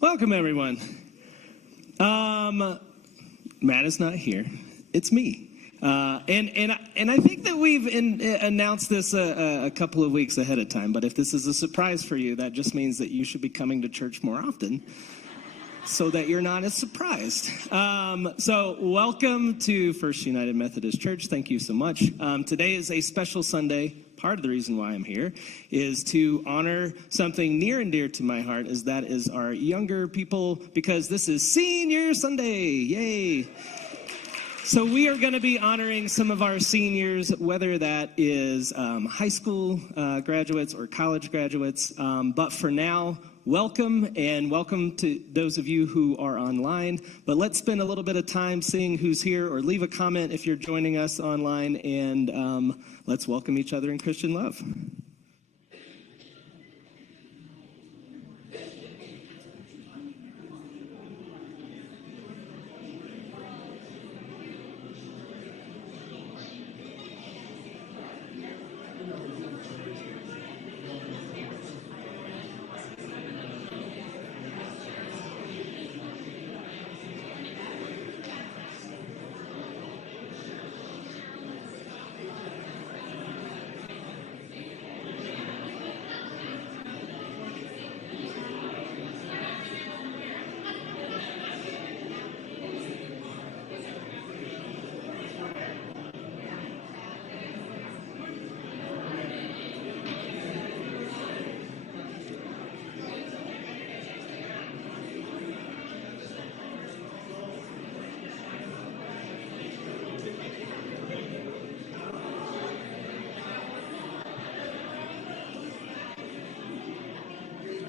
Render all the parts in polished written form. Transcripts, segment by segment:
Welcome, everyone. Matt is not here. It's me. And I think that we've announced this a couple of weeks ahead of time, but if this is a surprise for you, that just means that you should be coming to church more often so that you're not as surprised. So welcome to First United Methodist Church. Thank you so much. Today is a special Sunday. Part of the reason why I'm here is to honor something near and dear to my heart, is that is our younger people, because this is Senior Sunday. Yay! So we are going to be honoring some of our seniors, whether that is high school graduates or college graduates. But for now, welcome, and welcome to those of you who are online. But let's spend a little bit of time seeing who's here, or leave a comment if you're joining us online, and let's welcome each other in Christian love.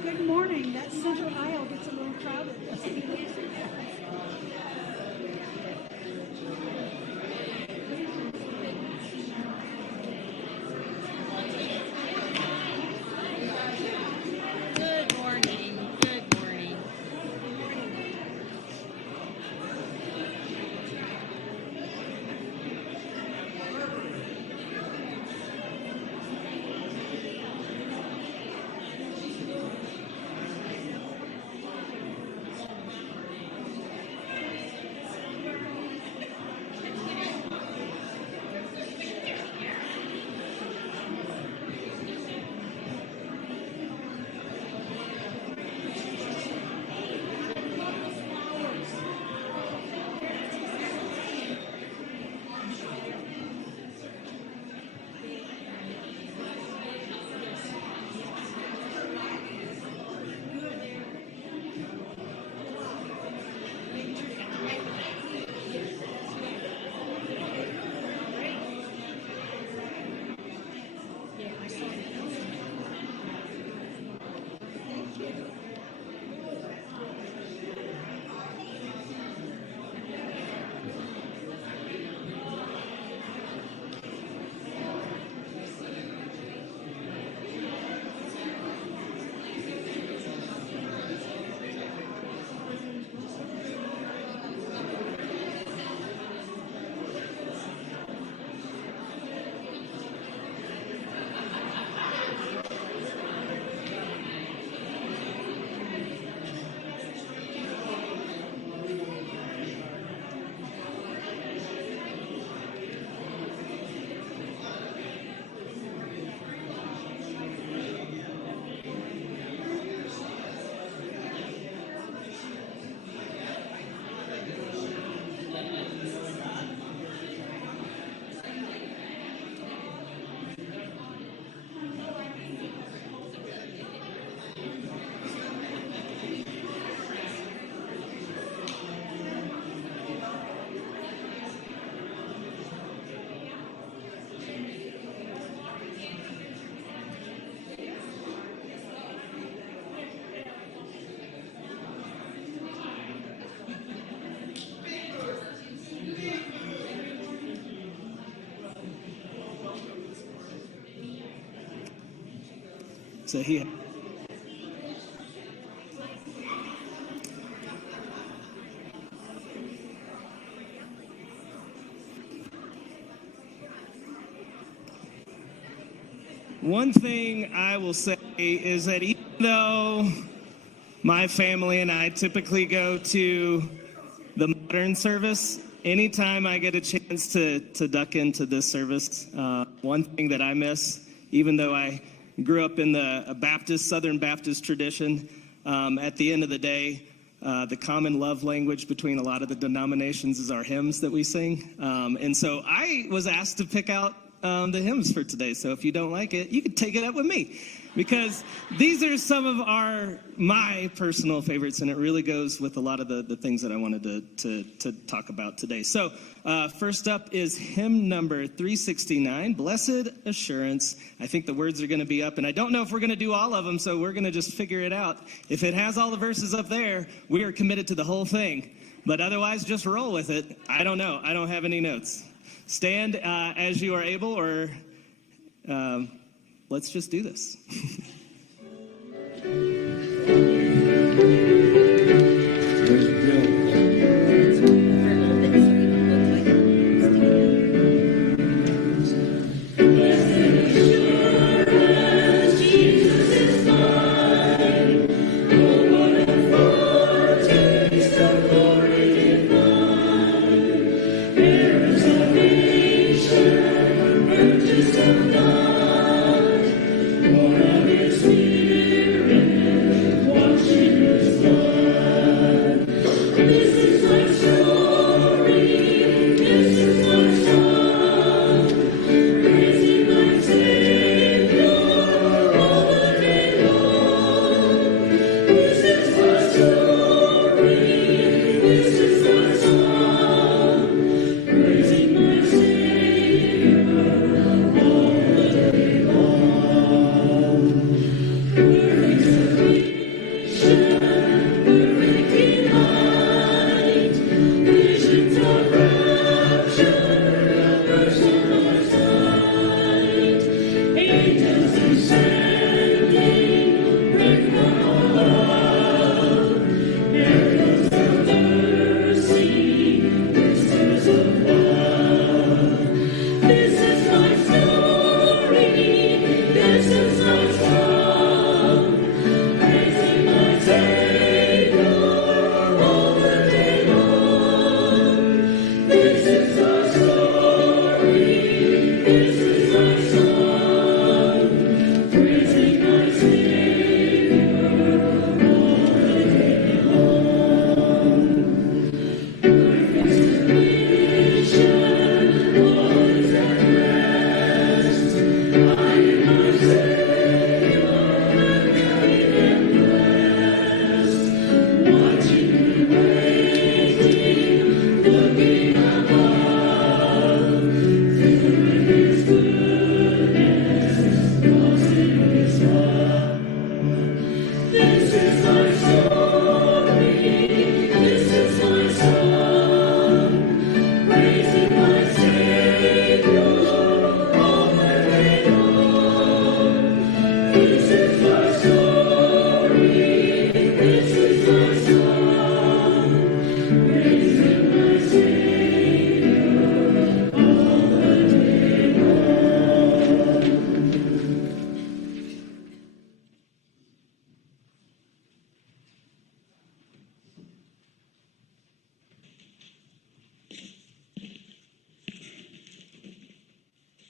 Good morning. That center aisle gets a little crowded. Good morning. Good morning. So he. One thing I will say is that even though my family and I typically go to the modern service, anytime I get a chance to duck into this service, one thing that I miss, even though I grew up in the Southern Baptist tradition, at the end of the day, the common love language between a lot of the denominations is our hymns that we sing. And so I was asked to pick out the hymns for today. So if you don't like it, you can take it up with me, because these are some of my personal favorites, and it really goes with a lot of the things that I wanted to talk about today. So first up is hymn number 369, Blessed Assurance. I think the words are going to be up, and I don't know if we're going to do all of them, so we're going to just figure it out. If it has all the verses up there, we are committed to the whole thing. But otherwise, just roll with it. I don't know. I don't have any notes. Stand as you are able, or let's just do this.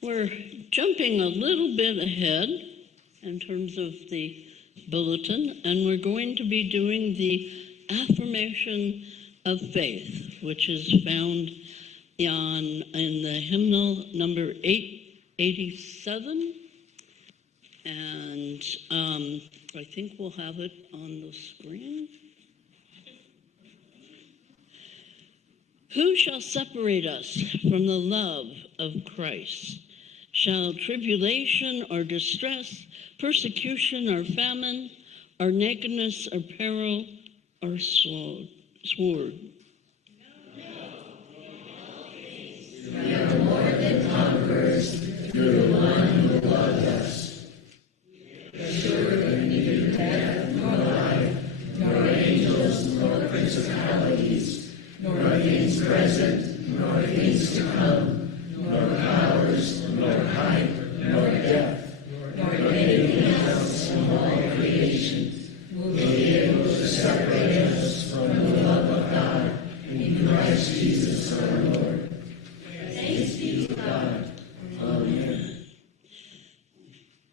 We're jumping a little bit ahead in terms of the bulletin, and we're going to be doing the affirmation of faith, which is found in the hymnal number 887. And I think we'll have it on the screen. Who shall separate us from the love of Christ? Shall tribulation or distress, persecution or famine, or nakedness or peril or sword? We are more than conquerors through the one who loved us. Assured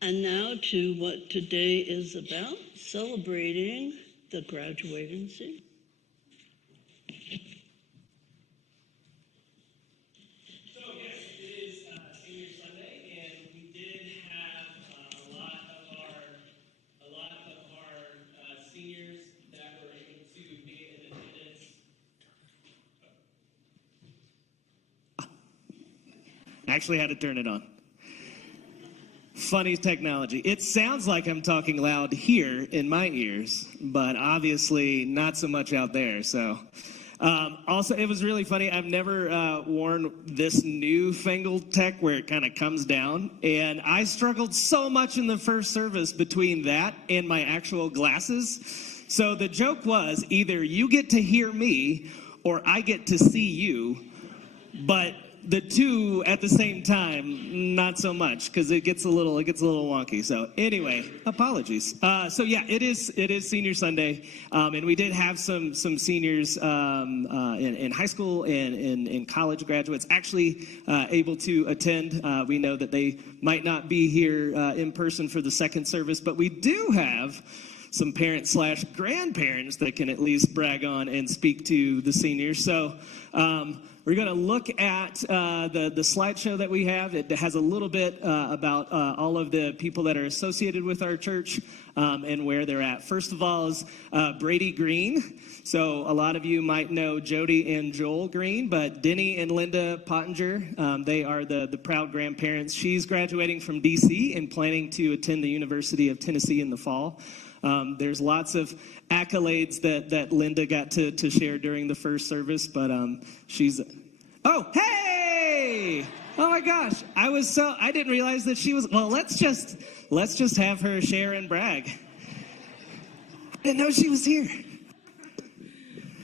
And now to what today is about, celebrating the graduating season. So yes, it is Senior Sunday, and we did have a lot of our seniors that were able to be in attendance. I actually had to turn it on. Funny technology. It sounds like I'm talking loud here in my ears, but obviously not so much out there. So, also, it was really funny. I've never worn this newfangled tech where it kind of comes down, and I struggled so much in the first service between that and my actual glasses. So the joke was either you get to hear me or I get to see you, but the two at the same time, not so much, because it gets a little wonky. So anyway, apologies. So yeah, it is Senior Sunday, and we did have some seniors in high school and in college graduates actually able to attend. We know that they might not be here in person for the second service, but we do have some parents/grandparents that can at least brag on and speak to the seniors. So we're going to look at the slideshow that we have. It has a little bit about all of the people that are associated with our church and where they're at. First of all is Brady Green. So a lot of you might know Jody and Joel Green, but Denny and Linda Pottinger, they are the proud grandparents. She's graduating from D.C. and planning to attend the University of Tennessee in the fall. There's lots of accolades that Linda got to share during the first service, but she's... Oh, hey! Oh my gosh, I didn't realize that she was... Well, let's just have her share and brag. I didn't know she was here.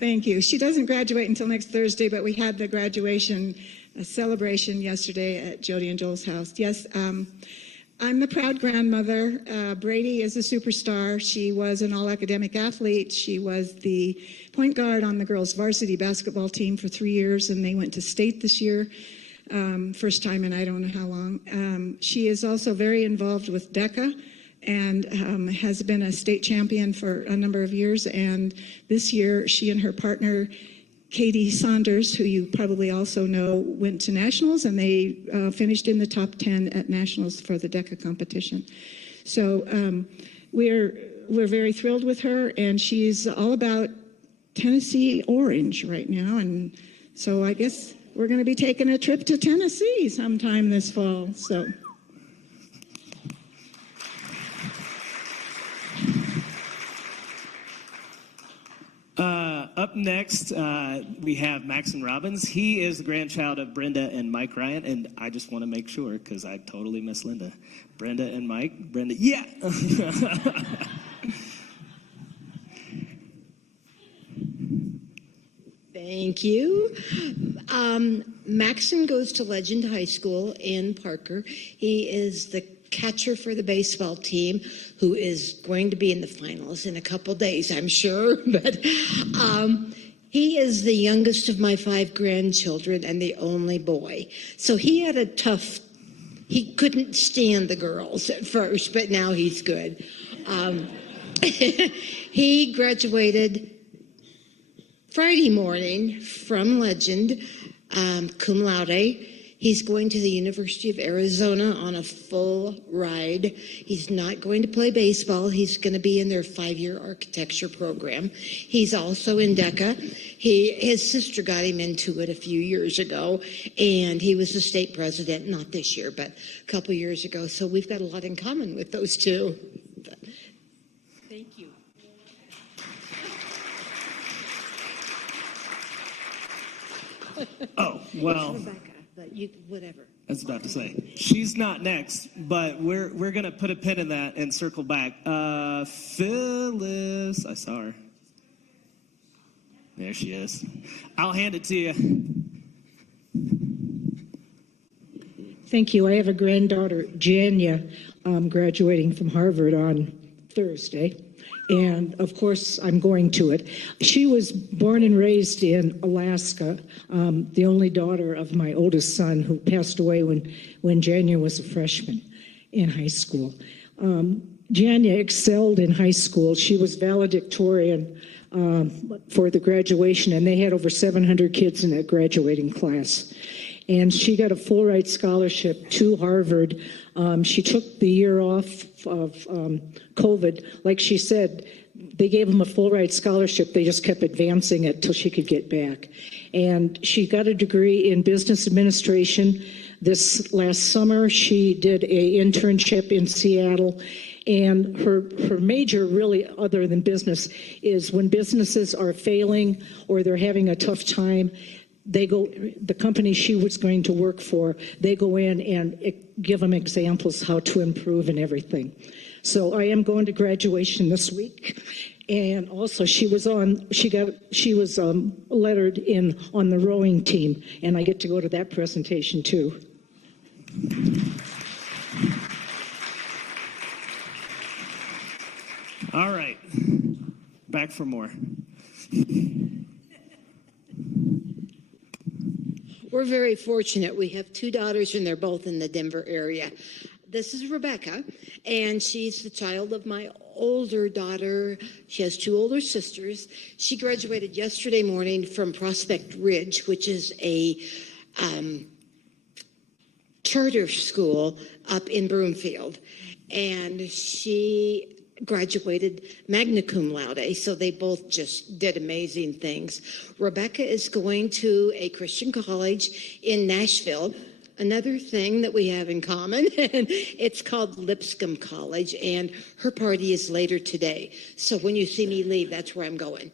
Thank you. She doesn't graduate until next Thursday, but we had the graduation celebration yesterday at Jody and Joel's house. Yes, I'm the proud grandmother. Brady is a superstar. She was an all-academic athlete. She was the point guard on the girls' varsity basketball team for 3 years, and they went to state this year. First time in I don't know how long. She is also very involved with DECA and has been a state champion for a number of years. And this year, she and her partner, Katie Saunders, who you probably also know, went to nationals, and they finished in the top 10 at nationals for the DECA competition. So we're very thrilled with her, and she's all about Tennessee Orange right now. And so I guess we're going to be taking a trip to Tennessee sometime this fall. So. Up next, we have Maxon Robbins. He is the grandchild of Brenda and Mike Ryan, and I just want to make sure because I totally miss Linda. Brenda and Mike. Brenda, yeah. Thank you. Maxon goes to Legend High School in Parker. He is the catcher for the baseball team, who is going to be in the finals in a couple days, I'm sure. But he is the youngest of my 5 grandchildren and the only boy. So he had a tough, he couldn't stand the girls at first, but now he's good. He graduated Friday morning from Legend, cum laude. He's going to the University of Arizona on a full ride. He's not going to play baseball. He's going to be in their 5-year architecture program. He's also in DECA. His sister got him into it a few years ago, and he was the state president, not this year, but a couple years ago. So we've got a lot in common with those two. Thank you. Oh, well... But whatever. I was about to say, she's not next, but we're going to put a pin in that and circle back. Phyllis, I saw her. There she is. I'll hand it to you. Thank you. I have a granddaughter, Janya, graduating from Harvard on Thursday. And of course, I'm going to it. She was born and raised in Alaska, the only daughter of my oldest son, who passed away when Janya was a freshman in high school. Janya excelled in high school. She was valedictorian for the graduation, and they had over 700 kids in that graduating class. And she got a full ride scholarship to Harvard. She took the year off of COVID. Like she said, they gave them a full ride scholarship. They just kept advancing it till she could get back. And she got a degree in business administration. This last summer, she did an internship in Seattle. And her major, really, other than business, is when businesses are failing or they're having a tough time, the company she was going to work for, they go in and give them examples how to improve and everything. So I am going to graduation this week. And also she was lettered in on the rowing team, and I get to go to that presentation too. All right, back for more. We're very fortunate. We have two daughters, and they're both in the Denver area. This is Rebecca, and she's the child of my older daughter. She has two older sisters. She graduated yesterday morning from Prospect Ridge, which is a charter school up in Broomfield. And she graduated magna cum laude, so they both just did amazing things. Rebecca is going to a Christian college in Nashville. Another thing that we have in common, and it's called Lipscomb College, and her party is later today. So when you see me leave, that's where I'm going.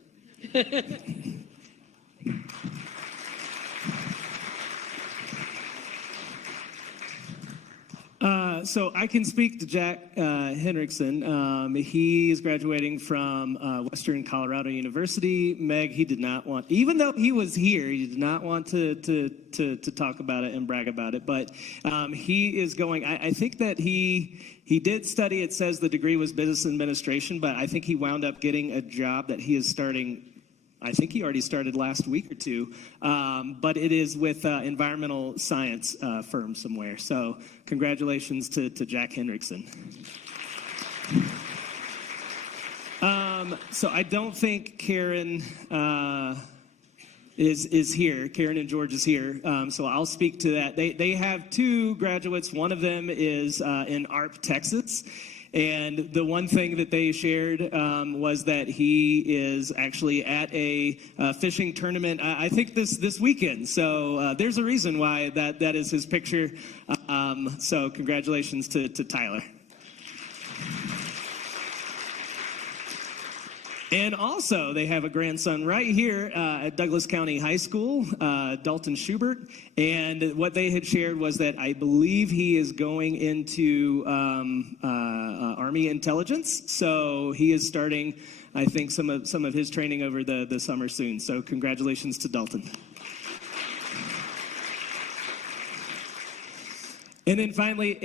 So I can speak to Jack Henriksen. He is graduating from Western Colorado University. Meg, he did not want, even though he was here, he did not want to talk about it and brag about it. But he is going, I think that he did study, it says the degree was business administration, but I think he wound up getting a job that he is starting. I think he already started last week or two, but it is with environmental science firm somewhere. So congratulations to Jack Henriksen. So I don't think Karen is here. Karen and George is here. So I'll speak to that. They have two graduates. One of them is in ARP, Texas. And the one thing that they shared was that he is actually at a fishing tournament, I think this weekend. So there's a reason why that is his picture. So congratulations to Tyler. And also, they have a grandson right here at Douglas County High School, Dalton Schubert. And what they had shared was that I believe he is going into Army intelligence. So he is starting, I think, some of his training over the summer soon. So congratulations to Dalton. And then finally,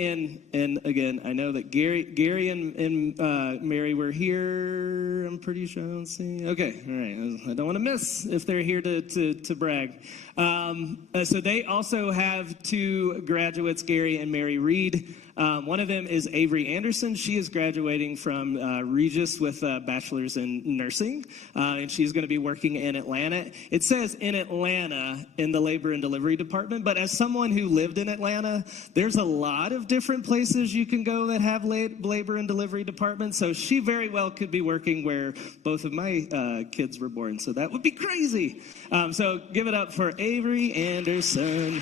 and again, I know that Gary and Mary were here. I'm pretty sure I don't see. Okay, all right. I don't want to miss if they're here to brag. So they also have two graduates, Gary and Mary Reed. One of them is Avery Anderson. She is graduating from Regis with a bachelor's in nursing, and she's going to be working in Atlanta. It says in Atlanta in the labor and delivery department, but as someone who lived in Atlanta, there's a lot of different places you can go that have labor and delivery departments, so she very well could be working where both of my kids were born, so that would be crazy. So give it up for Avery Anderson.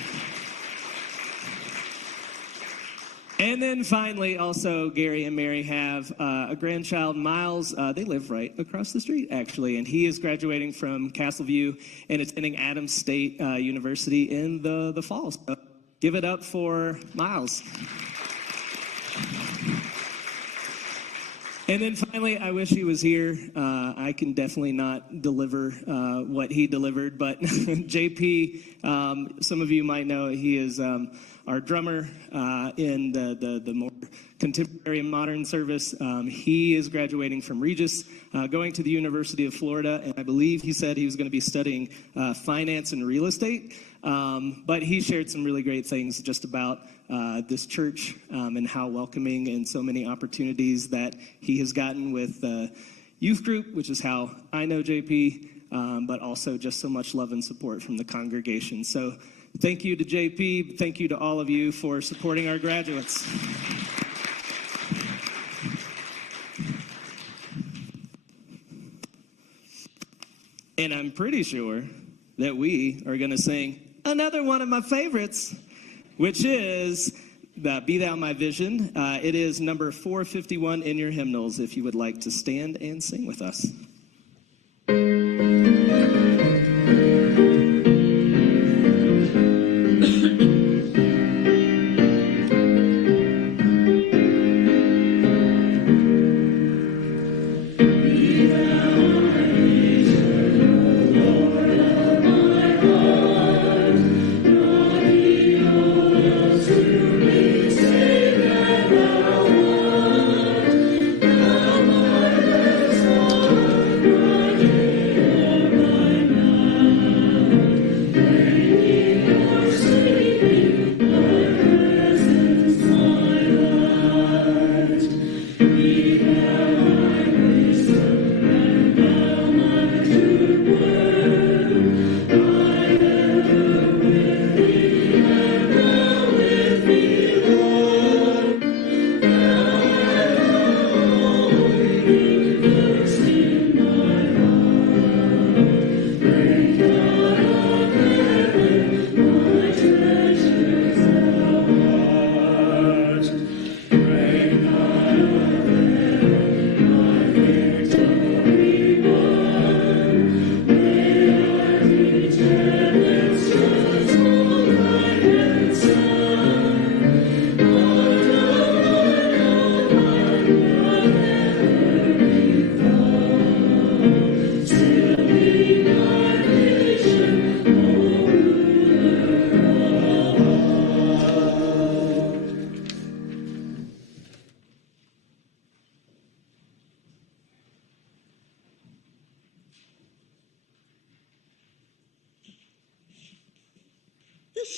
And then finally, also, Gary and Mary have a grandchild, Miles. They live right across the street, actually, and he is graduating from Castleview and attending Adams State University in the fall. So give it up for Miles. And then finally, I wish he was here. I can definitely not deliver what he delivered, but JP, some of you might know, he is our drummer in the more contemporary and modern service. He is graduating from Regis, going to the University of Florida, and I believe he said he was going to be studying finance and real estate. But he shared some really great things just about this church and how welcoming and so many opportunities that he has gotten with youth group, which is how I know JP, but also just so much love and support from the congregation. So thank you to JP. Thank you to all of you for supporting our graduates. And I'm pretty sure that we are going to sing another one of my favorites, which is Be Thou My Vision. It is number 451 in your hymnals, if you would like to stand and sing with us.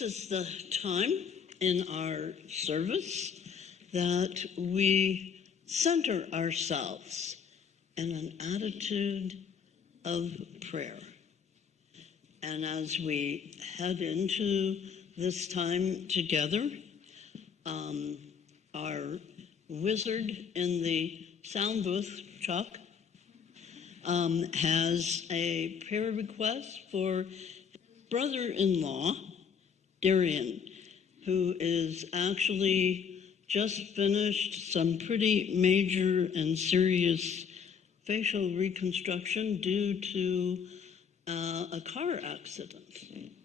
This is the time in our service that we center ourselves in an attitude of prayer. And as we head into this time together, our wizard in the sound booth, Chuck, has a prayer request for brother-in-law, Darian, who is actually just finished some pretty major and serious facial reconstruction due to a car accident.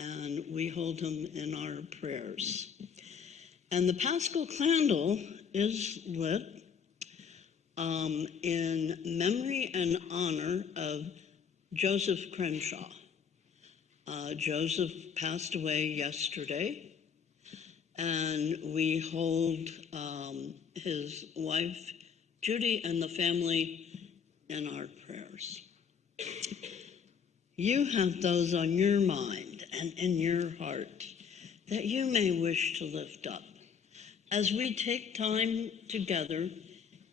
And we hold him in our prayers. And the Paschal candle is lit in memory and honor of Joseph Crenshaw. Joseph passed away yesterday, and we hold his wife, Judy, and the family in our prayers. You have those on your mind and in your heart that you may wish to lift up as we take time together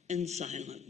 in silent prayer.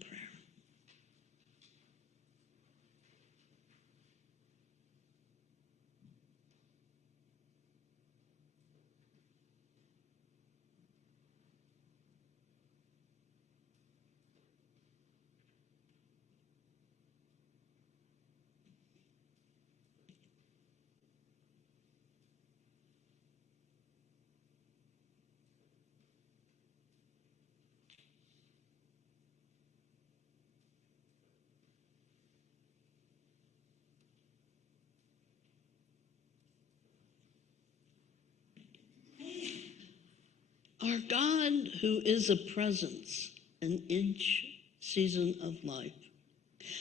Our God, who is a presence, in each season of life.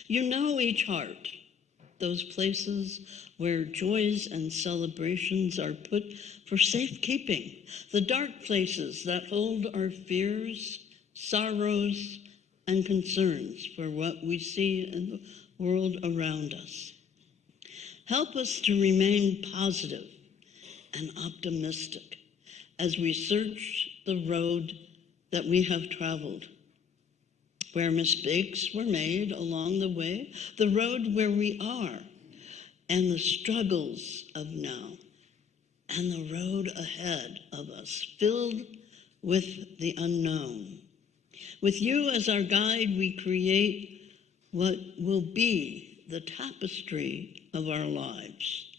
You know each heart, those places where joys and celebrations are put for safekeeping, the dark places that hold our fears, sorrows, and concerns for what we see in the world around us. Help us to remain positive and optimistic as we search the road that we have traveled, where mistakes were made along the way, the road where we are, and the struggles of now, and the road ahead of us, filled with the unknown. With you as our guide, we create what will be the tapestry of our lives.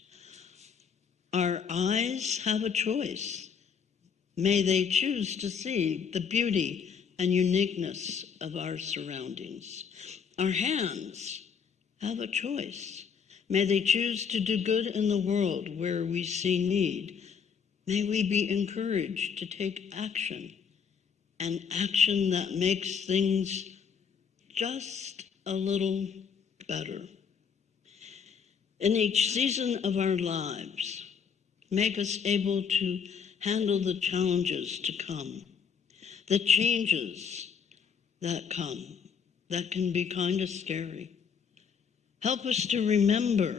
Our eyes have a choice. May they choose to see the beauty and uniqueness of our surroundings. Our hands have a choice. May they choose to do good in the world where we see need. May we be encouraged to take action, and action that makes things just a little better. In each season of our lives, make us able to handle the challenges to come, the changes that come, that can be kind of scary. Help us to remember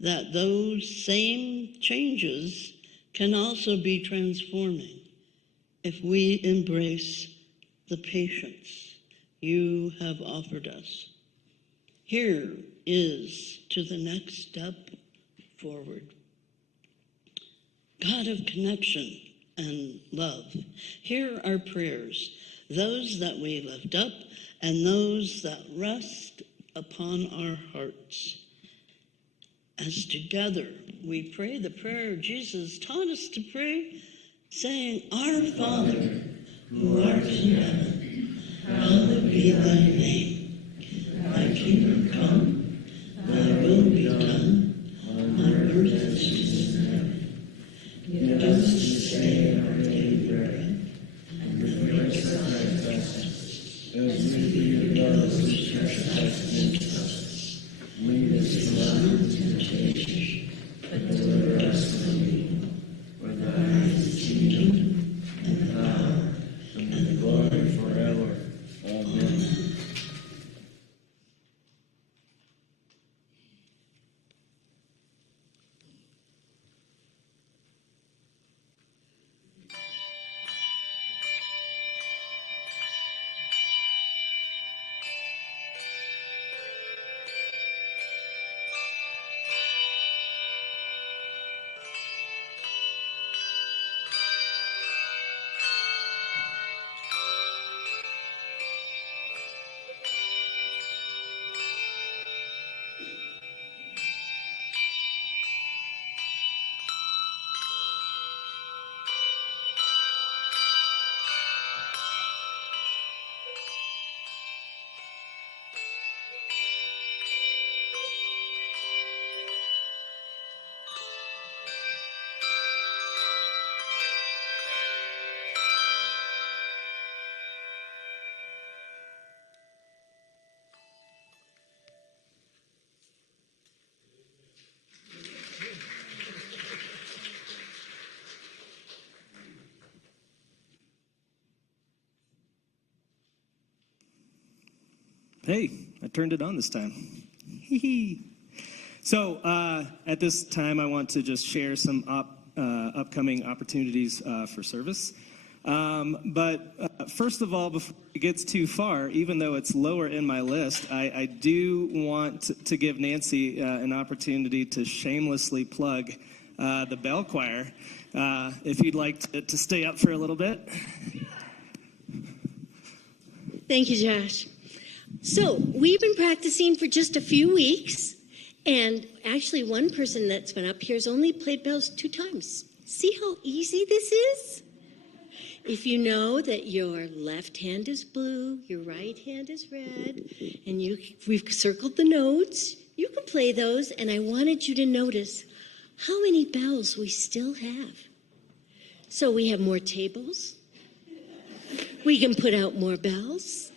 that those same changes can also be transforming if we embrace the patience you have offered us. Here is to the next step forward. God of connection and love, hear our prayers, those that we lift up and those that rest upon our hearts. As together we pray the prayer Jesus taught us to pray, saying, Our Father, who art in heaven, hallowed be thy name. Thy kingdom come, thy will be done, on earth as it is in heaven. Give us this day our daily bread, and forgive us our trespasses, as we forgive those who trespass against us. Lead us not into temptation, but deliver us from evil. For thine is the kingdom, and the power, and the glory forever. Amen. Hey, I turned it on this time. So at this time, I want to just share some upcoming opportunities for service. But first of all, before it gets too far, even though it's lower in my list, I do want to give Nancy an opportunity to shamelessly plug the bell choir, if you'd like to stay up for a little bit. Thank you, Josh. So we've been practicing for just a few weeks, and actually one person that's been up here has only played bells 2 times. See how easy this is? If you know that your left hand is blue, your right hand is red, and we've circled the notes, you can play those, and I wanted you to notice how many bells we still have. So we have more tables, We can put out more bells.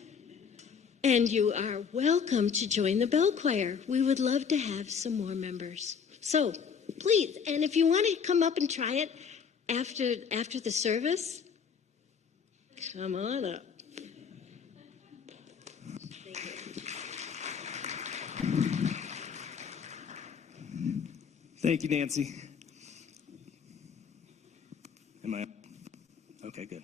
And you are welcome to join the bell choir. We would love to have some more members. So please, and if you want to come up and try it after the service, come on up. Thank you, Nancy. Am I? Okay, good.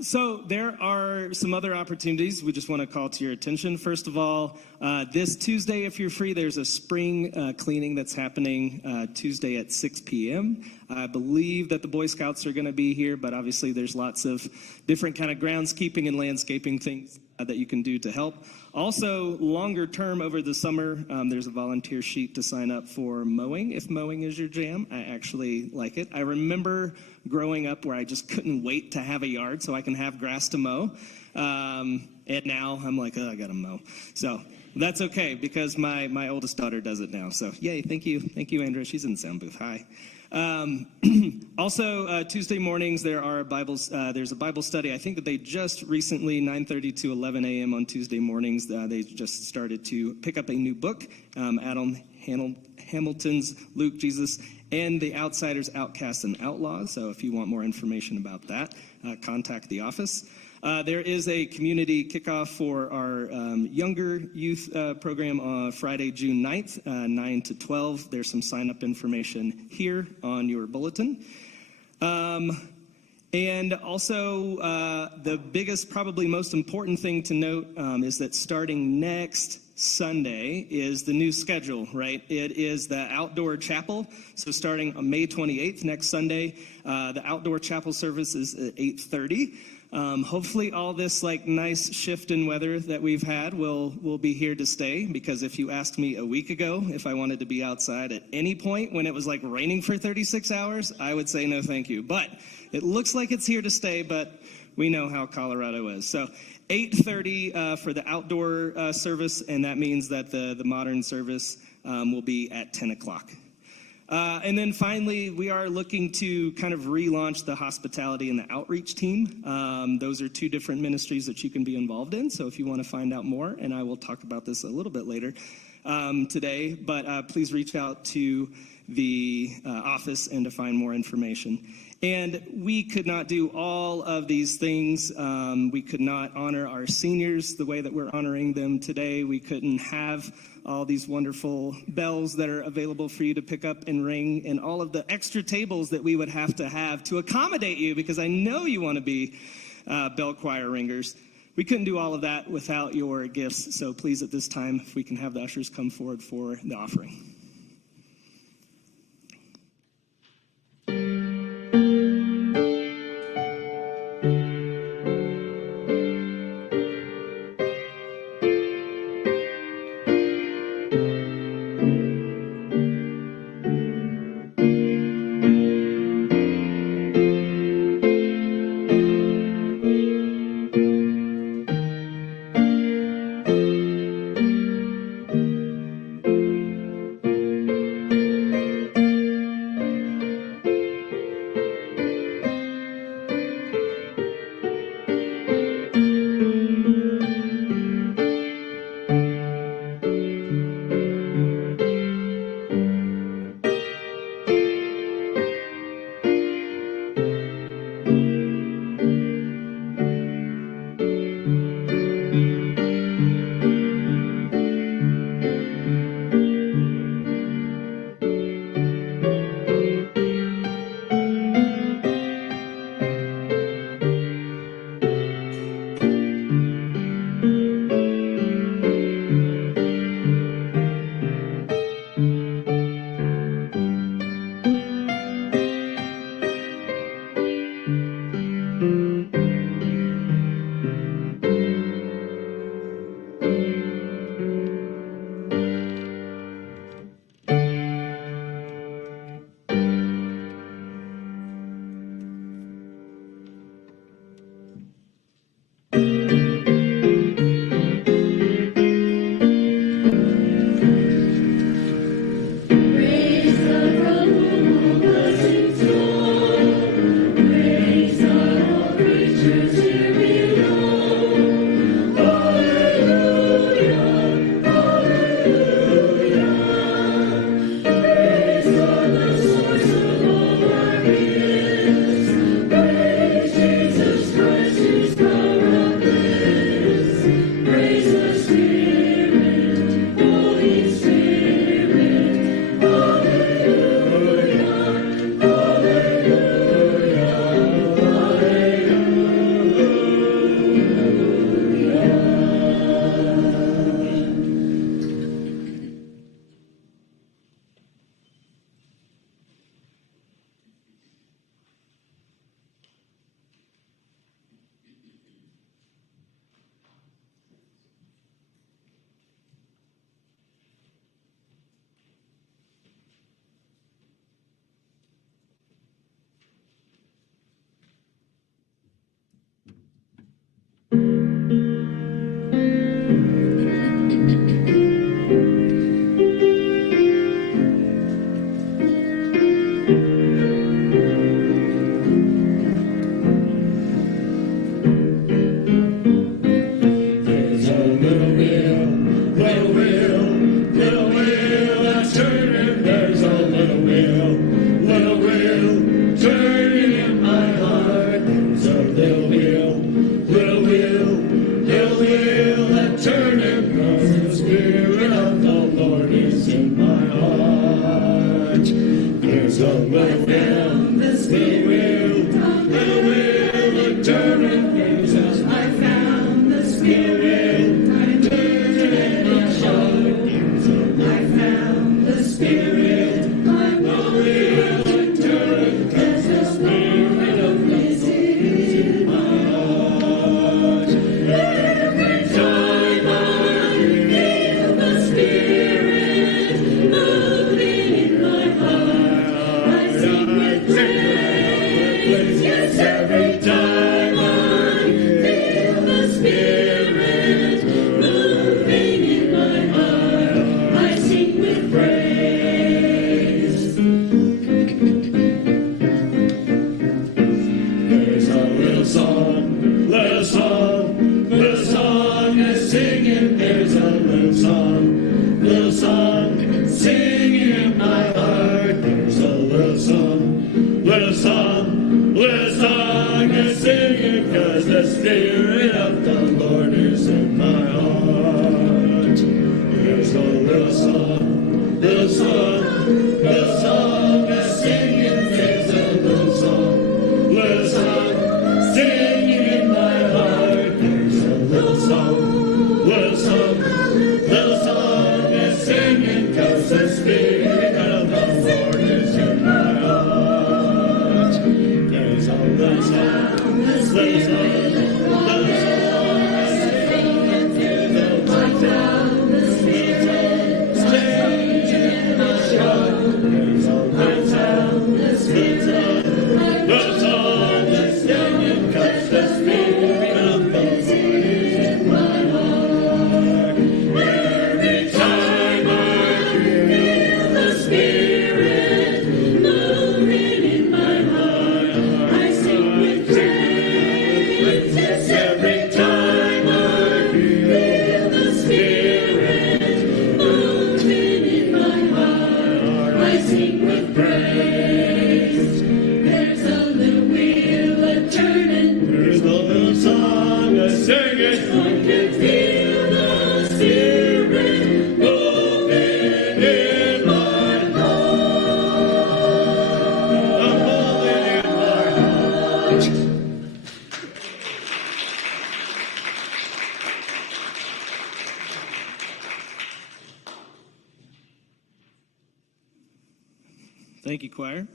So there are some other opportunities we just want to call to your attention. First of all, this Tuesday, if you're free, there's a spring cleaning that's happening Tuesday at 6 p.m. I believe that the Boy Scouts are going to be here, but obviously there's lots of different kind of groundskeeping and landscaping things that you can do to help. Also, longer term over the summer, there's a volunteer sheet to sign up for mowing, if mowing is your jam. I actually like it. I remember growing up where I just couldn't wait to have a yard so I can have grass to mow. And now I'm like, oh, I got to mow. So that's okay because my oldest daughter does it now. So yay, thank you. Thank you, Andrea. She's in the sound booth. Hi. Also, Tuesday mornings, there's a Bible study. I think that they just recently, 9:30 to 11 a.m. on Tuesday mornings, they just started to pick up a new book, Adam Hamilton's Luke, Jesus, and the Outsiders, Outcasts, and Outlaws. So if you want more information about that, contact the office. There is a community kickoff for our younger youth program on Friday, June 9th, 9 to 12. There's some sign-up information here on your bulletin. And also, the biggest, probably most important thing to note is that starting next Sunday is the new schedule, right? It is the outdoor chapel. So starting on May 28th, next Sunday, the outdoor chapel service is at 8:30. Hopefully all this like nice shift in weather that we've had will be here to stay, because if you asked me a week ago if I wanted to be outside at any point when it was like raining for 36 hours, I would say no thank you. But it looks like it's here to stay, but we know how Colorado is. So 8:30 for the outdoor service, and that means that the modern service will be at 10 o'clock. And then finally, we are looking to kind of relaunch the hospitality and the outreach team. Those are two different ministries that you can be involved in. So if you want to find out more, and I will talk about this a little bit later today, but please reach out to the office and to find more information. And we could not do all of these things. We could not honor our seniors the way that we're honoring them today. We couldn't have all these wonderful bells that are available for you to pick up and ring, and all of the extra tables that we would have to accommodate you, because I know you want to be bell choir ringers. We couldn't do all of that without your gifts. So please, at this time, if we can have the ushers come forward for the offering. Thank you, choir.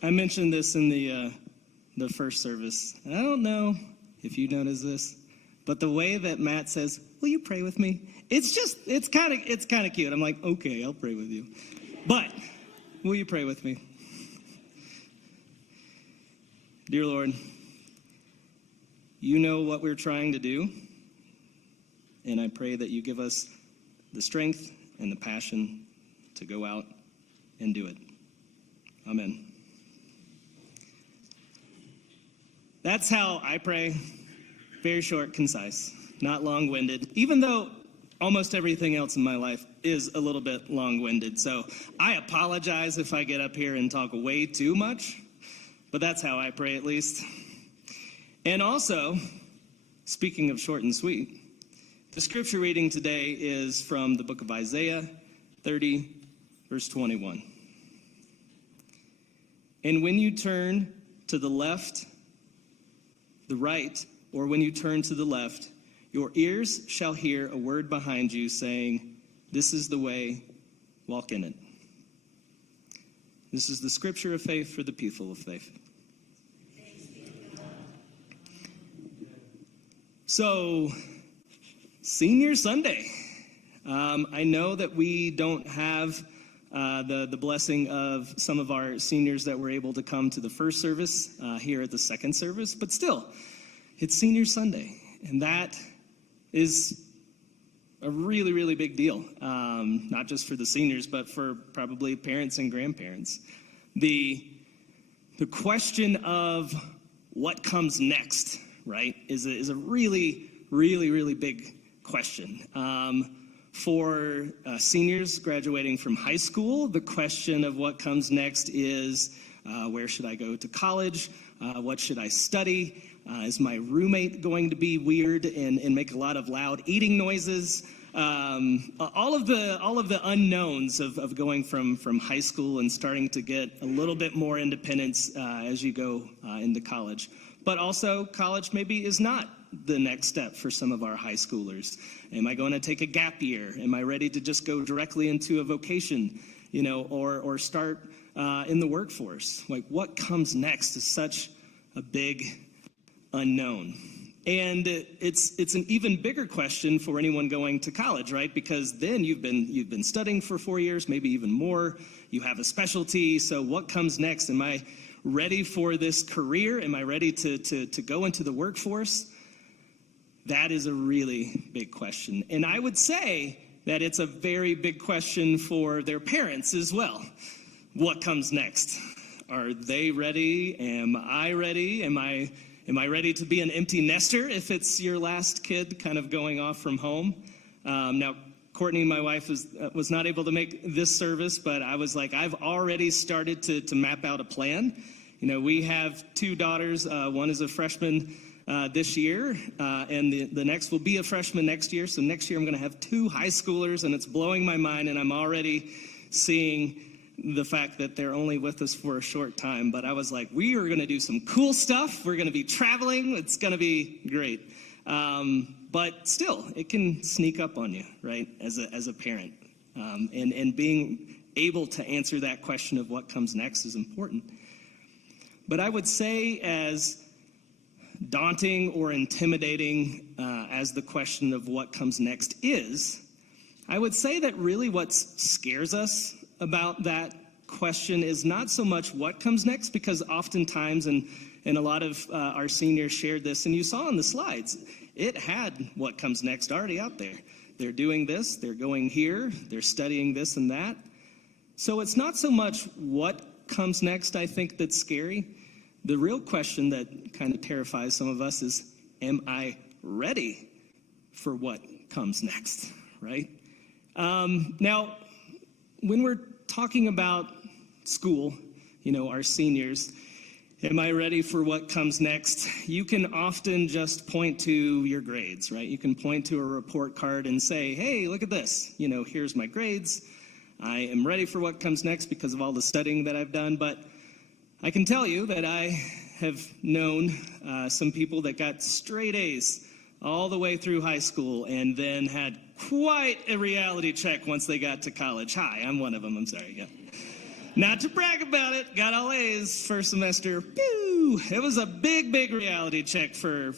I mentioned this in the first service, and I don't know if you notice this, but the way that Matt says, "Will you pray with me?" It's kind of cute. I'm like, okay, I'll pray with you, but will you pray with me? Dear Lord, you know what we're trying to do, and I pray that you give us the strength and the passion to go out and do it. Amen. That's how I pray. Very short, concise, not long-winded, even though almost everything else in my life is a little bit long-winded. So I apologize if I get up here and talk way too much, but that's how I pray at least. And also, speaking of short and sweet, the scripture reading today is from the book of Isaiah 30, verse 21. And when you turn to the left, the right, or when you turn to the left, your ears shall hear a word behind you saying, "This is the way, walk in it." This is the scripture of faith for the people of faith. So, Senior Sunday. I know that we don't have the blessing of some of our seniors that were able to come to the first service here at the second service, but still, it's Senior Sunday, and that is a really, really big deal, not just for the seniors, but for probably parents and grandparents. The question of what comes next, right, is a really, really, really big question. For seniors graduating from high school, the question of what comes next is, where should I go to college? What should I study? Is my roommate going to be weird and make a lot of loud eating noises? All of the unknowns of going from high school and starting to get a little bit more independence as you go into college. But also, college maybe is not the next step for some of our high schoolers? Am I going to take a gap year? Am I ready to just go directly into a vocation, or start in the workforce? Like, what comes next is such a big unknown. And it's an even bigger question for anyone going to college, right? Because then you've been studying for 4 years, maybe even more. You have a specialty. So what comes next? Am I ready for this career? Am I ready to go into the workforce? That is a really big question. And I would say that it's a very big question for their parents as well. What comes next? Are they ready? Am I ready? Am I ready to be an empty nester if it's your last kid kind of going off from home? Now, Courtney, my wife, was not able to make this service, but I was like, I've already started to map out a plan. We have 2 daughters. One is a freshman this year, and the next will be a freshman next year. So next year I'm going to have 2 high schoolers, and it's blowing my mind, and I'm already seeing the fact that they're only with us for a short time. But I was like, we are going to do some cool stuff. We're going to be traveling. It's going to be great. But still, it can sneak up on you, right, as a parent. And being able to answer that question of what comes next is important. But I would say, as daunting or intimidating as the question of what comes next is, I would say that really what scares us about that question is not so much what comes next, because oftentimes, and a lot of our seniors shared this, and you saw on the slides, it had what comes next already out there. They're doing this, they're going here, they're studying this and that. So it's not so much what comes next, I think, that's scary. The real question that kind of terrifies some of us is, am I ready for what comes next, right? Now, when we're talking about school, our seniors, am I ready for what comes next? You can often just point to your grades, right? You can point to a report card and say, hey, look at this. Here's my grades. I am ready for what comes next because of all the studying that I've done. But I can tell you that I have known some people that got straight A's all the way through high school and then had quite a reality check once they got to college. Hi, I'm one of them. I'm sorry. Yeah. Not to brag about it, got all A's first semester. Pew! It was a big, big reality check for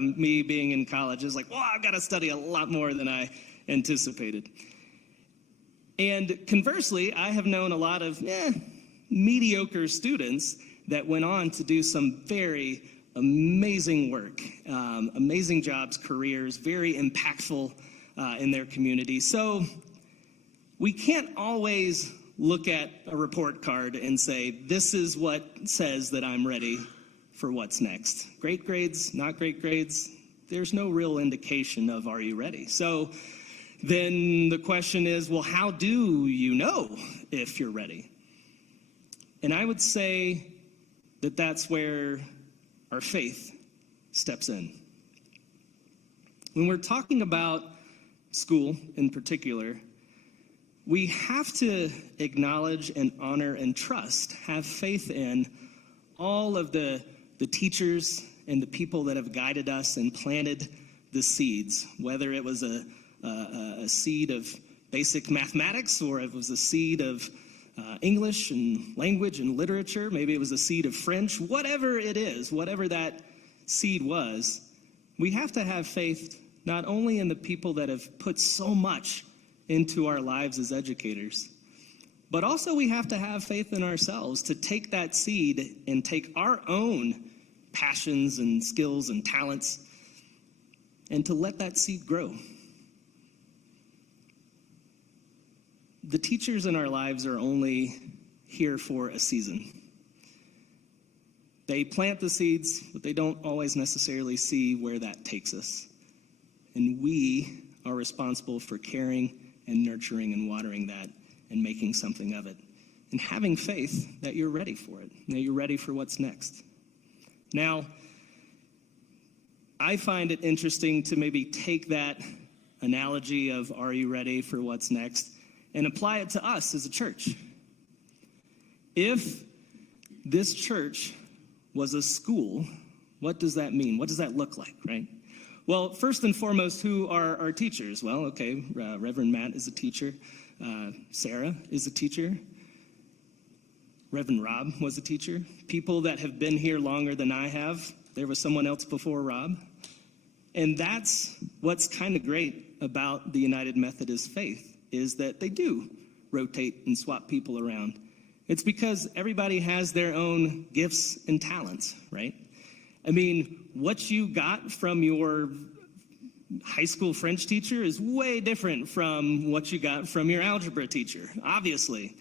me being in college. It's like, I've got to study a lot more than I anticipated. And conversely, I have known a lot of mediocre students that went on to do some very amazing work, amazing jobs, careers, very impactful in their community. So we can't always look at a report card and say, this is what says that I'm ready for what's next. Great grades, not great grades, there's no real indication of, are you ready? So then the question is, well, how do you know if you're ready? And I would say that that's where our faith steps in. When we're talking about school in particular, we have to acknowledge and honor and trust, have faith in all of the teachers and the people that have guided us and planted the seeds, whether it was a seed of basic mathematics or it was a seed of English and language and literature, maybe it was a seed of French, whatever it is, whatever that seed was, we have to have faith not only in the people that have put so much into our lives as educators, but also we have to have faith in ourselves to take that seed and take our own passions and skills and talents and to let that seed grow. The teachers in our lives are only here for a season. They plant the seeds, but they don't always necessarily see where that takes us. And we are responsible for caring and nurturing and watering that and making something of it. And having faith that you're ready for it, that you're ready for what's next. Now, I find it interesting to maybe take that analogy of are you ready for what's next and apply it to us as a church. If this church was a school, what does that mean? What does that look like, right? Well, first and foremost, who are our teachers? Well, okay, Reverend Matt is a teacher. Sarah is a teacher. Reverend Rob was a teacher. People that have been here longer than I have. There was someone else before Rob. And that's what's kind of great about the United Methodist faith, is that they do rotate and swap people around. It's because everybody has their own gifts and talents, right? I mean, what you got from your high school French teacher is way different from what you got from your algebra teacher, obviously.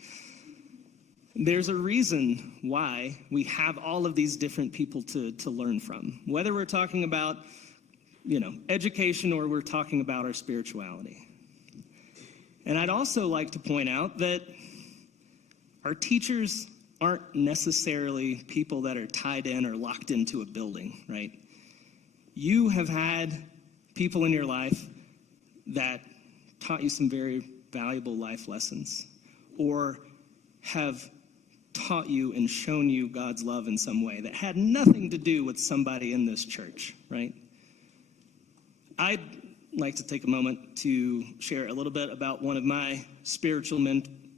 There's a reason why we have all of these different people to learn from, whether we're talking about, education or we're talking about our spirituality. And I'd also like to point out that our teachers aren't necessarily people that are tied in or locked into a building, right? You have had people in your life that taught you some very valuable life lessons, or have taught you and shown you God's love in some way that had nothing to do with somebody in this church, right? I'd like to take a moment to share a little bit about one of my spiritual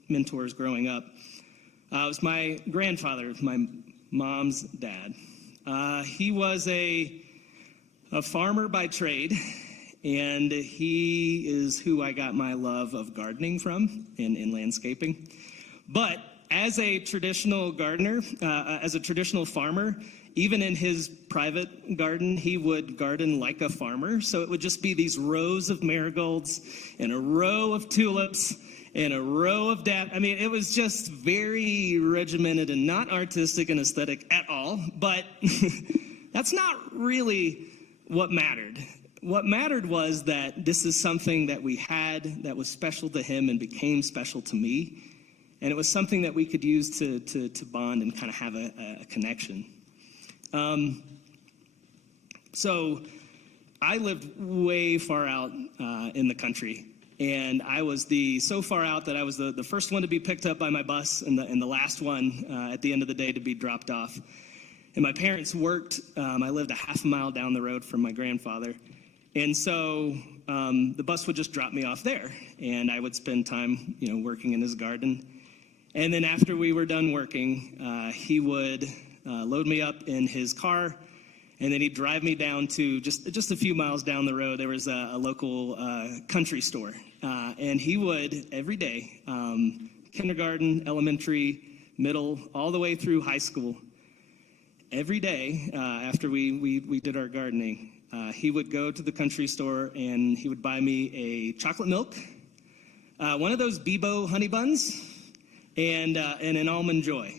mentors growing up. It was my grandfather, my mom's dad. He was a farmer by trade, and he is who I got my love of gardening from in landscaping. But as a traditional gardener, as a traditional farmer, even in his private garden, he would garden like a farmer. So it would just be these rows of marigolds and a row of tulips and a row of it was just very regimented and not artistic and aesthetic at all. But that's not really what mattered. What mattered was that this is something that we had that was special to him and became special to me. And it was something that we could use to bond and kind of have a connection. So I lived way far out in the country. And I was so far out that I was the first one to be picked up by my bus and the last one at the end of the day to be dropped off. And my parents worked. I lived a half a mile down the road from my grandfather. And so the bus would just drop me off there. And I would spend time, working in his garden. And then after we were done working, he would load me up in his car. And then he'd drive me down to just a few miles down the road. There was a local country store. And he would, every day, kindergarten, elementary, middle, all the way through high school, every day after we did our gardening, he would go to the country store and he would buy me a chocolate milk, one of those Bebo honey buns, and an Almond Joy.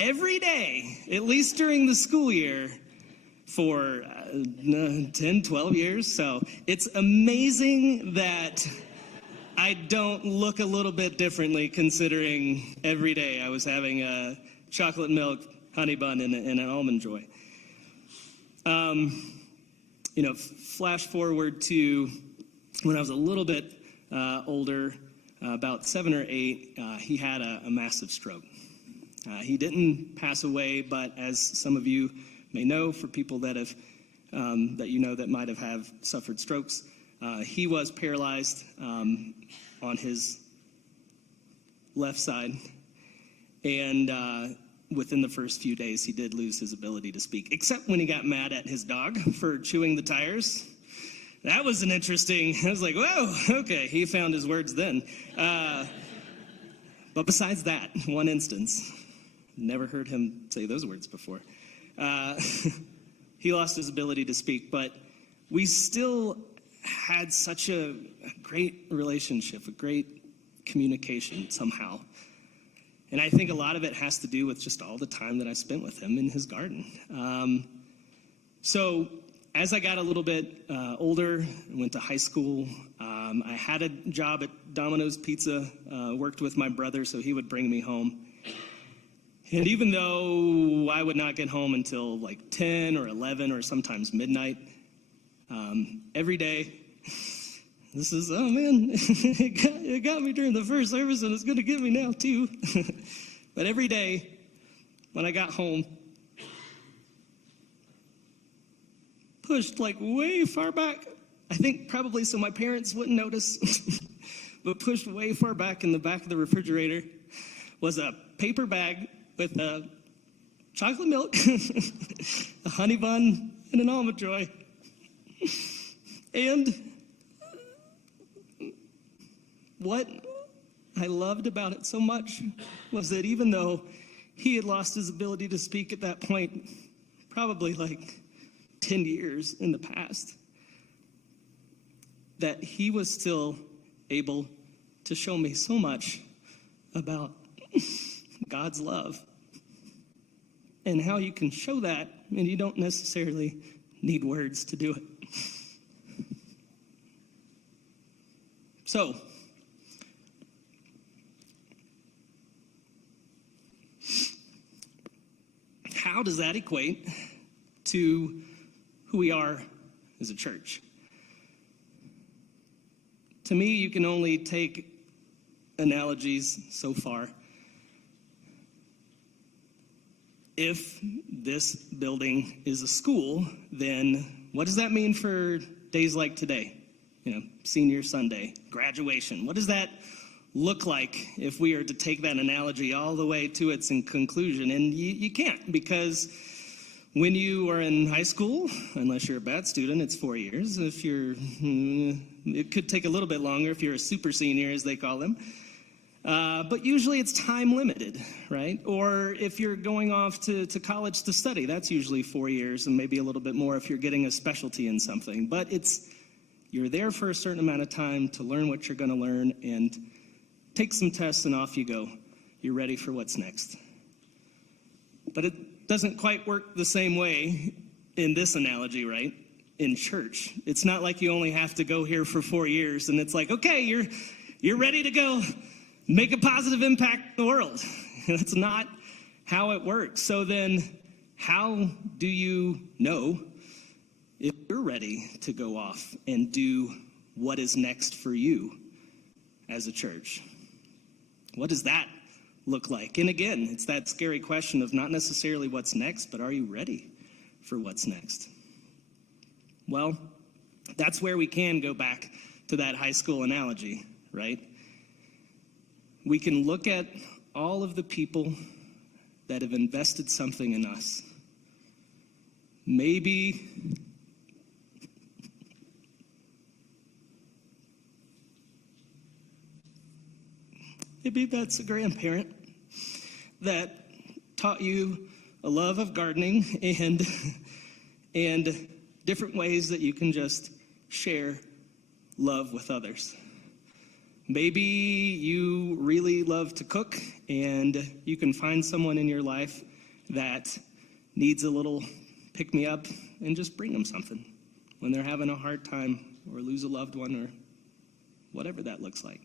Every day, at least during the school year, for 10, 12 years. So it's amazing that I don't look a little bit differently, considering every day I was having a chocolate milk, honey bun, and an Almond Joy. Flash forward to when I was a little bit older, about 7 or 8, he had a massive stroke. He didn't pass away, but as some of you may know, for people that have that might have suffered strokes, he was paralyzed on his left side, and within the first few days, he did lose his ability to speak, except when he got mad at his dog for chewing the tires. That was an interesting, I was like, whoa, okay, he found his words then. But besides that, one instance, never heard him say those words before. He lost his ability to speak, but we still had such a great relationship, a great communication somehow. And I think a lot of it has to do with just all the time that I spent with him in his garden. So as I got a little bit older, went to high school, I had a job at Domino's Pizza, worked with my brother, so he would bring me home. And even though I would not get home until like 10 or 11 or sometimes midnight, every day, this is, oh man, it got me during the first service and it's going to get me now too. But every day when I got home, pushed like way far back. I think probably so my parents wouldn't notice, but pushed way far back in the back of the refrigerator was a paper bag with a chocolate milk, a honey bun, and an almond joy. And what I loved about it so much was that even though he had lost his ability to speak at that point, probably like 10 years in the past, that he was still able to show me so much about God's love and how you can show that and you don't necessarily need words to do it. So, how does that equate to who we are as a church? To me, you can only take analogies so far. If this building is a school, then what does that mean for days like today? You know, Senior Sunday, graduation. What does that look like if we are to take that analogy all the way to its conclusion? And you can't, because when you are in high school, unless you're a bad student, it's 4 years. If you're, it could take a little bit longer if you're a super senior, as they call them. But usually it's time limited, right? Or if you're going off to college to study, that's usually 4 years and maybe a little bit more if you're getting a specialty in something. But you're there for a certain amount of time to learn what you're going to learn and take some tests and off you go. You're ready for what's next. But it doesn't quite work the same way in this analogy, right? In church. It's not like you only have to go here for 4 years and it's like, okay, you're ready to go make a positive impact in the world. That's not how it works. So then how do you know if you're ready to go off and do what is next for you as a church? What does that look like? And again, it's that scary question of not necessarily what's next, but are you ready for what's next? Well, that's where we can go back to that high school analogy, right? We can look at all of the people that have invested something in us. Maybe that's a grandparent that taught you a love of gardening and different ways that you can just share love with others. Maybe you really love to cook and you can find someone in your life that needs a little pick-me-up and just bring them something when they're having a hard time or lose a loved one or whatever that looks like.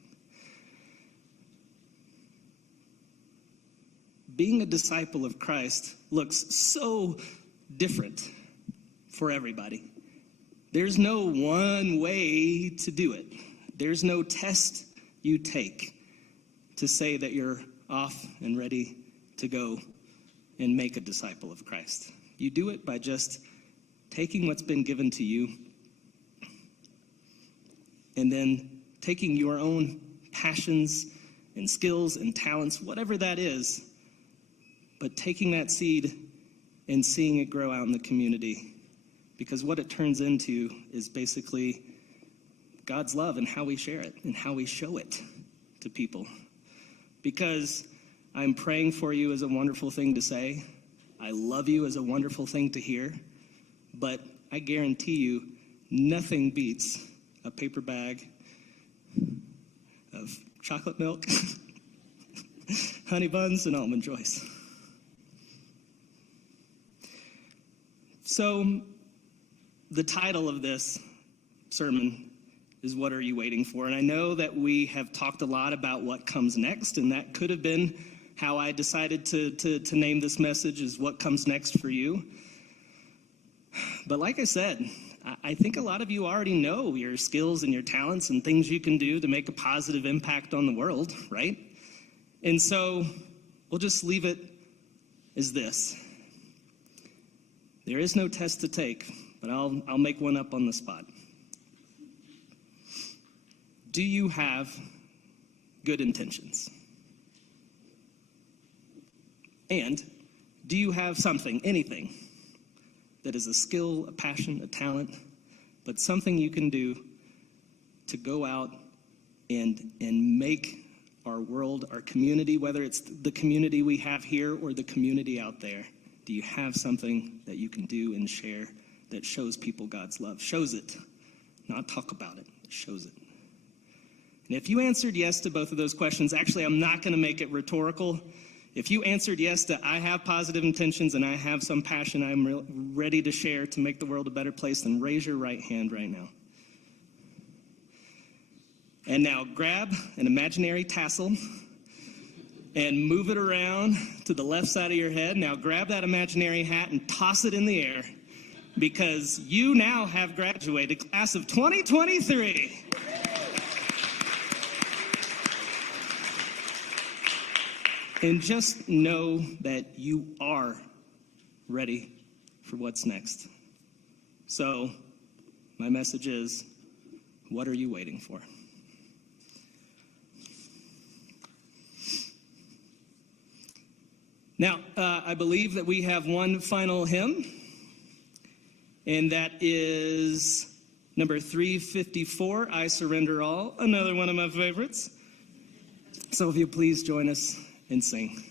Being a disciple of Christ looks so different for everybody. There's no one way to do it. There's no test you take to say that you're off and ready to go and make a disciple of Christ. You do it by just taking what's been given to you and then taking your own passions and skills and talents, whatever that is, but taking that seed and seeing it grow out in the community. Because what it turns into is basically God's love and how we share it and how we show it to people. Because I'm praying for you is a wonderful thing to say. I love you is a wonderful thing to hear. But I guarantee you, nothing beats a paper bag of chocolate milk, honey buns, and almond joys. So the title of this sermon is What Are You Waiting For? And I know that we have talked a lot about what comes next, and that could have been how I decided to name this message, is What Comes Next for You. But like I said, I think a lot of you already know your skills and your talents and things you can do to make a positive impact on the world, right? And so we'll just leave it as this. There is no test to take, but I'll make one up on the spot. Do you have good intentions? And do you have something, anything, that is a skill, a passion, a talent, but something you can do to go out and make our world, our community, whether it's the community we have here or the community out there, do you have something that you can do and share that shows people God's love? Shows it, not talk about it, shows it. And if you answered yes to both of those questions, actually, I'm not going to make it rhetorical. If you answered yes to I have positive intentions and I have some passion I'm ready to share to make the world a better place, then raise your right hand right now. And now grab an imaginary tassel and move it around to the left side of your head. Now grab that imaginary hat and toss it in the air, because you now have graduated, class of 2023. And just know that you are ready for what's next. So, my message is, what are you waiting for? Now, I believe that we have one final hymn, and that is number 354, I Surrender All, another one of my favorites. So if you please join us and sing.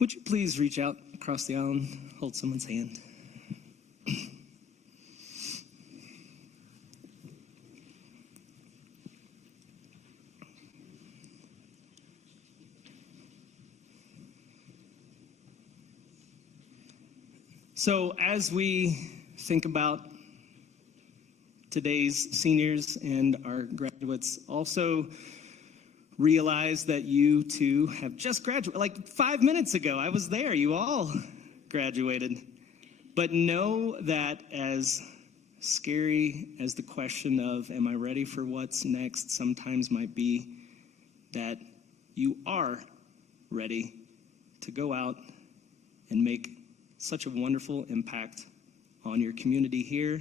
Would you please reach out across the aisle and hold someone's hand? So as we think about today's seniors and our graduates, also realize that you too have just graduated. Like 5 minutes ago, I was there. You all graduated. But know that as scary as the question of, am I ready for what's next, sometimes might be, that you are ready to go out and make such a wonderful impact on your community here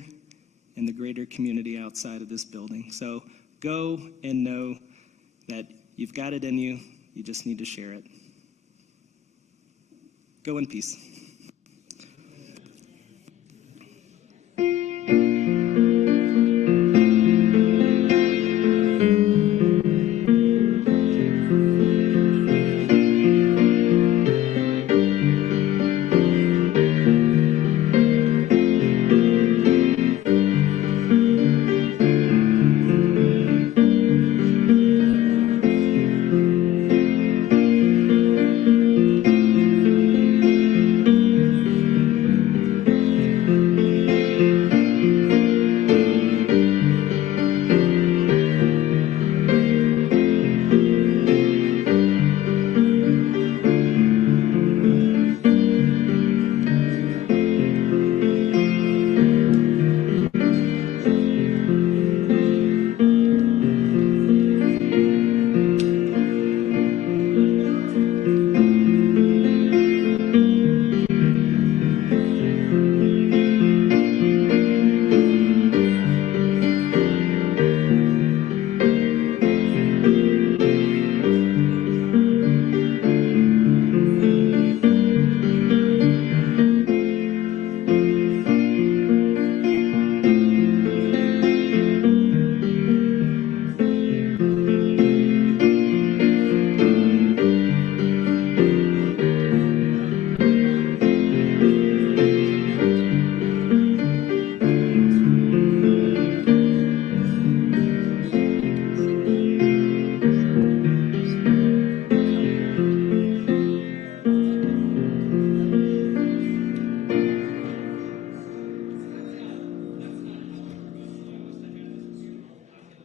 and the greater community outside of this building. So go and know that you've got it in you. You just need to share it. Go in peace.